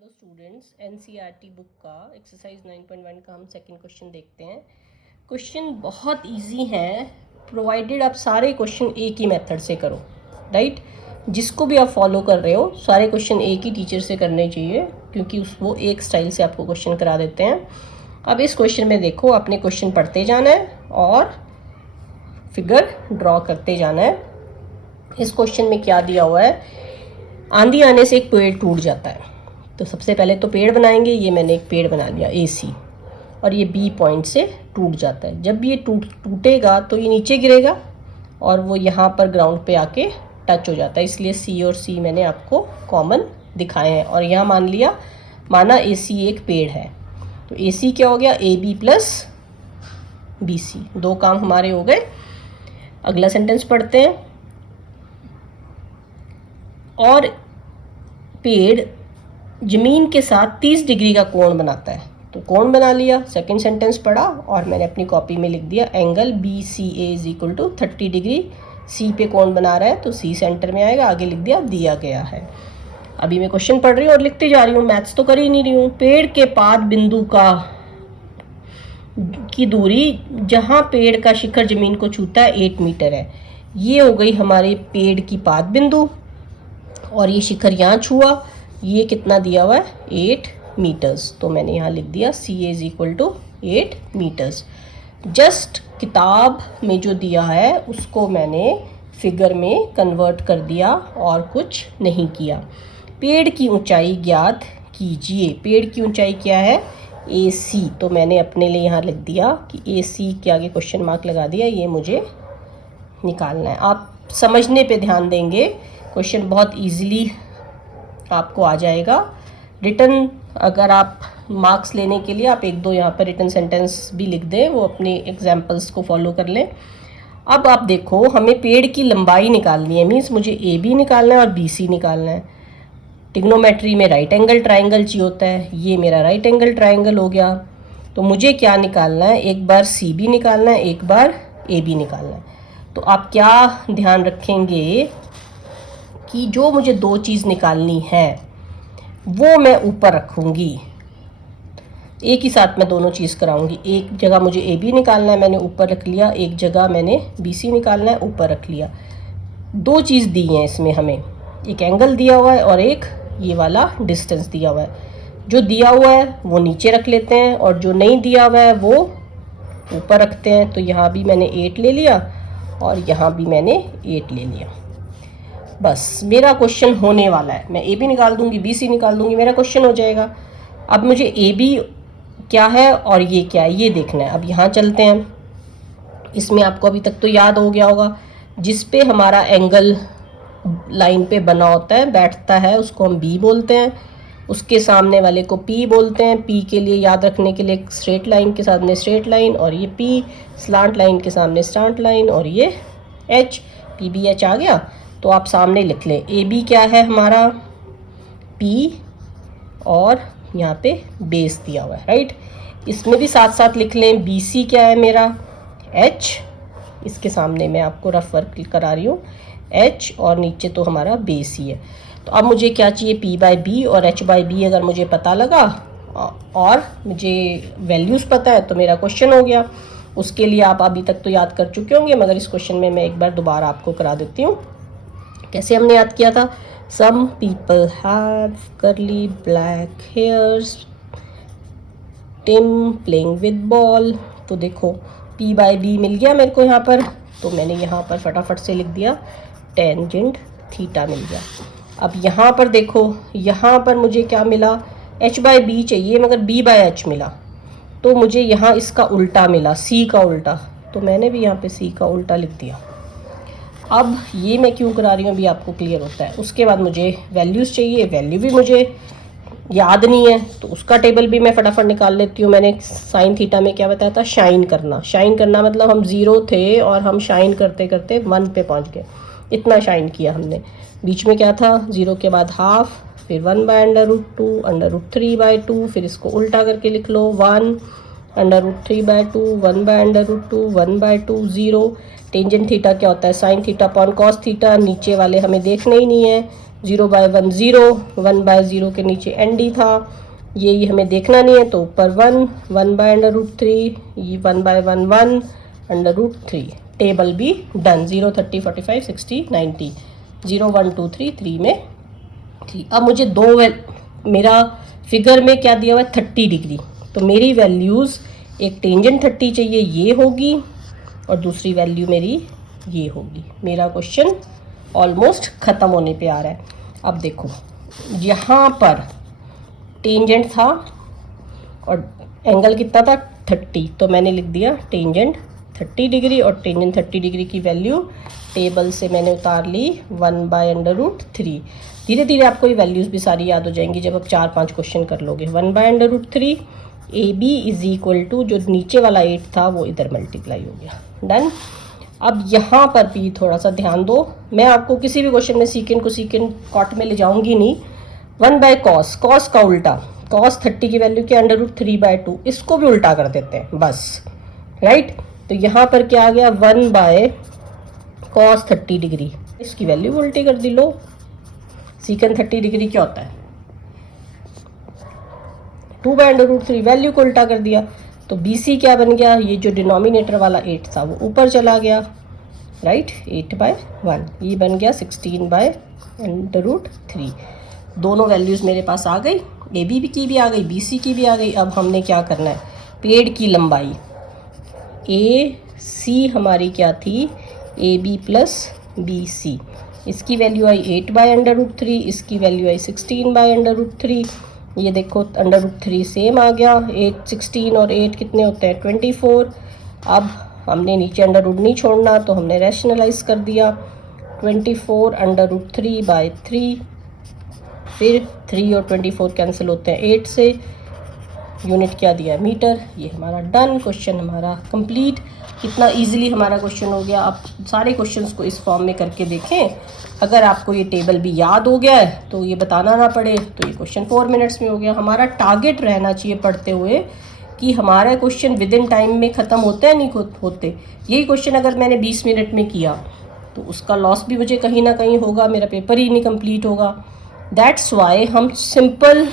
Hello students, NCERT book का exercise 9.1 का हम सेकंड क्वेश्चन देखते हैं। क्वेश्चन बहुत इजी है, प्रोवाइडेड आप सारे क्वेश्चन एक ही मेथड से करो, राइट। जिसको भी आप फॉलो कर रहे हो सारे क्वेश्चन एक ही टीचर से करने चाहिए, क्योंकि वो एक स्टाइल से आपको क्वेश्चन करा देते हैं। अब इस क्वेश्चन में देखो, आपने क्वेश्चन पढ़ते जाना है और फिगर ड्रॉ करते जाना है। इस क्वेश्चन में क्या दिया हुआ है, आंधी आने से एक पेड़ टूट जाता है। तो सबसे पहले तो पेड़ बनाएंगे। ये मैंने एक पेड़ बना लिया AC, और ये B पॉइंट से टूट जाता है। जब ये टूटेगा तो ये नीचे गिरेगा और वो यहाँ पर ग्राउंड पे आके टच हो जाता है, इसलिए C और C मैंने आपको कॉमन दिखाए हैं। और यहाँ माना AC एक पेड़ है, तो AC क्या हो गया, AB प्लस BC। दो काम हमारे हो गए। अगला सेंटेंस पढ़ते हैं। और पेड़ जमीन के साथ 30 डिग्री का कोण बनाता है, तो कोण बना लिया। सेकंड सेंटेंस पढ़ा और मैंने अपनी कॉपी में लिख दिया angle BCA is equal to 30 degree. C पे कोण बना रहा है तो C सेंटर में आएगा, आगे लिख दिया गया है। अभी मैं क्वेश्चन पढ़ रही हूँ और लिखते जा रही हूँ, मैथ्स तो कर ही नहीं रही हूँ। पेड़ के पाद बिंदु की दूरी जहाँ पेड़ का शिखर जमीन को छूता है 8 मीटर है। ये हो गई हमारे पेड़ की पाद बिंदु, और ये शिखर यहाँ छुआ, ये कितना दिया हुआ है, 8 मीटर्स। तो मैंने यहाँ लिख दिया CA is equal to 8 metres. Just किताब में जो दिया है उसको मैंने फिगर में कन्वर्ट कर दिया और कुछ नहीं किया। पेड़ की ऊंचाई ज्ञात कीजिए। पेड़ की ऊंचाई क्या है, AC। तो मैंने अपने लिए यहाँ लिख दिया कि AC के आगे क्वेश्चन मार्क लगा दिया, ये मुझे निकालना है। आप समझने पे ध्यान देंगे, क्वेश्चन बहुत इजीली आपको आ जाएगा। रिटन अगर आप मार्क्स लेने के लिए आप एक दो यहाँ पर रिटन सेंटेंस भी लिख दें, वो अपने एग्जाम्पल्स को फॉलो कर लें। अब आप देखो, हमें पेड़ की लंबाई निकालनी है, मीन्स मुझे AB निकालना है और BC निकालना है। टिग्नोमेट्री में राइट एंगल ट्राइंगल चाहिए होता है, ये मेरा राइट एंगल ट्राइंगल हो गया। तो मुझे क्या निकालना है, एक बार CB निकालना है, एक बार AB निकालना है। तो आप क्या ध्यान रखेंगे कि जो मुझे दो चीज़ निकालनी है वो मैं ऊपर रखूँगी, एक ही साथ मैं दोनों चीज़ कराऊंगी। एक जगह मुझे AB निकालना है, मैंने ऊपर रख लिया। एक जगह मैंने BC निकालना है, ऊपर रख लिया। दो चीज़ दी हैं इसमें हमें, एक एंगल दिया हुआ है और एक ये वाला डिस्टेंस दिया हुआ है। जो दिया हुआ है वो नीचे रख लेते हैं और जो नहीं दिया हुआ है वो ऊपर रखते हैं। तो यहाँ भी मैंने 8 ले लिया और यहाँ भी मैंने 8 ले लिया। बस मेरा क्वेश्चन होने वाला है। मैं AB निकाल दूंगी, BC निकाल दूंगी, मेरा क्वेश्चन हो जाएगा। अब मुझे AB क्या है और ये क्या है ये देखना है। अब यहाँ चलते हैं। इसमें आपको अभी तक तो याद हो गया होगा, जिस पे हमारा एंगल लाइन पे बना होता है, बैठता है, उसको हम B बोलते हैं। उसके सामने वाले को P बोलते हैं। P के लिए याद रखने के लिए स्ट्रेट लाइन के सामने स्ट्रेट लाइन, और ये P स्लांट लाइन के सामने स्लांट लाइन, और ये H, PBH आ गया। तो आप सामने लिख लें, AB क्या है हमारा, P, और यहाँ पे बेस दिया हुआ है, राइट। इसमें भी साथ साथ लिख लें, BC क्या है मेरा, H। इसके सामने मैं आपको रफ वर्क करा रही हूँ, H, और नीचे तो हमारा बेस ही है। तो अब मुझे क्या चाहिए, P/B और H/B अगर मुझे पता लगा और मुझे वैल्यूज़ पता है तो मेरा क्वेश्चन हो गया। उसके लिए आप अभी तक तो याद कर चुके होंगे, मगर इस क्वेश्चन में मैं एक बार दोबारा आपको करा देती हूँ। कैसे हमने याद किया था, some people have curly black hairs, Tim playing with ball. तो देखो P/B मिल गया मेरे को यहाँ पर, तो मैंने यहाँ पर फटाफट से लिख दिया टेंजेंट थीटा मिल गया। अब यहाँ पर देखो, यहाँ पर मुझे क्या मिला, H/B चाहिए मगर B/H मिला, तो मुझे यहाँ इसका उल्टा मिला, C का उल्टा। तो मैंने भी यहाँ पे C का उल्टा लिख दिया। अब ये मैं क्यों करा रही हूँ अभी आपको क्लियर होता है। उसके बाद मुझे वैल्यूज़ चाहिए, वैल्यू भी मुझे याद नहीं है तो उसका टेबल भी मैं फटाफट निकाल लेती हूँ। मैंने साइन थीटा में क्या बताया था, शाइन करना। शाइन करना मतलब हम 0 थे और हम शाइन करते करते 1 पे पहुँच गए, इतना शाइन किया हमने। बीच में क्या था, 0 के बाद हाफ, फिर 1/√2, √3/2, फिर इसको उल्टा करके लिख लो 1, √3/2, 1/√2, 1/2, 0। टेंजेंट थीटा क्या होता है, sine theta upon cos theta. नीचे वाले हमें देखने ही नहीं है, 0/1 0, 1/0 के नीचे ND था, ये हमें देखना नहीं है तो ऊपर 1, 1/√3, ये 1/1 1, √3। टेबल भी डन। 0 30 45 60 90, 0 1 2 3 3 में 3। अब मुझे मेरा फिगर में क्या दिया हुआ है 30 डिग्री, तो मेरी वैल्यूज़ एक टेंजेंट 30 चाहिए, ये होगी, और दूसरी वैल्यू मेरी ये होगी। मेरा क्वेश्चन ऑलमोस्ट ख़त्म होने पे आ रहा है। अब देखो यहाँ पर टेंजेंट था और एंगल कितना था 30, तो मैंने लिख दिया टेंजेंट 30 डिग्री, और टेंजेंट 30 डिग्री की वैल्यू टेबल से मैंने उतार ली 1/√3। धीरे धीरे आपको ये वैल्यूज़ भी सारी याद हो जाएंगी जब आप 4-5 क्वेश्चन कर लोगे। 1/√3, AB इज इक्वल टू जो नीचे वाला 8 था वो इधर मल्टीप्लाई हो गया। डन। अब यहाँ पर भी थोड़ा सा ध्यान दो, मैं आपको किसी भी क्वेश्चन में सीकेंड को सीकेंड कॉट में ले जाऊंगी नहीं। 1/cos, कॉस का उल्टा, cos 30 की वैल्यू क्या √3/2, इसको भी उल्टा कर देते हैं बस, राइट। तो यहाँ पर क्या आ गया 1/cos 30 डिग्री, इसकी वैल्यू उल्टी कर दी। लो सीकेंड 30 डिग्री क्या होता है 2/√3, वैल्यू को उल्टा कर दिया, तो BC क्या बन गया, ये जो डिनोमिनेटर वाला 8 था वो ऊपर चला गया, राइट। 8/1, ये बन गया 16/√3। दोनों वैल्यूज़ मेरे पास आ गई, AB की भी आ गई, BC की भी आ गई। अब हमने क्या करना है, पेड़ की लंबाई AC हमारी क्या थी AB + BC, इसकी वैल्यू आई 8/√3, इसकी वैल्यू आई 16/√3। ये देखो √3 सेम आ गया, 8 16 और 8 कितने होते हैं 24। अब हमने नीचे अंडर रूट नहीं छोड़ना, तो हमने रैशनलाइज कर दिया 24 √3/3, फिर 3 और 24 कैंसिल होते हैं 8 से, यूनिट क्या दिया है मीटर। ये हमारा डन, क्वेश्चन हमारा कंप्लीट। कितना इजीली हमारा क्वेश्चन हो गया। आप सारे क्वेश्चंस को इस फॉर्म में करके देखें, अगर आपको ये टेबल भी याद हो गया है तो ये बताना ना पड़े, तो ये क्वेश्चन 4 मिनट्स में हो गया। हमारा टारगेट रहना चाहिए पढ़ते हुए कि हमारा क्वेश्चन विद इन टाइम में ख़त्म होते हैं नहीं होते। यही क्वेश्चन अगर मैंने 20 मिनट में किया तो उसका लॉस भी मुझे कहीं ना कहीं होगा, मेरा पेपर ही नहीं कंप्लीट होगा। दैट्स वाई हम सिंपल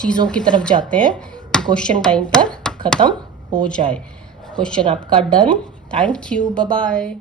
चीज़ों की तरफ जाते हैं कि क्वेश्चन टाइम पर ख़त्म हो जाए। क्वेश्चन आपका done. Thank you, bye bye.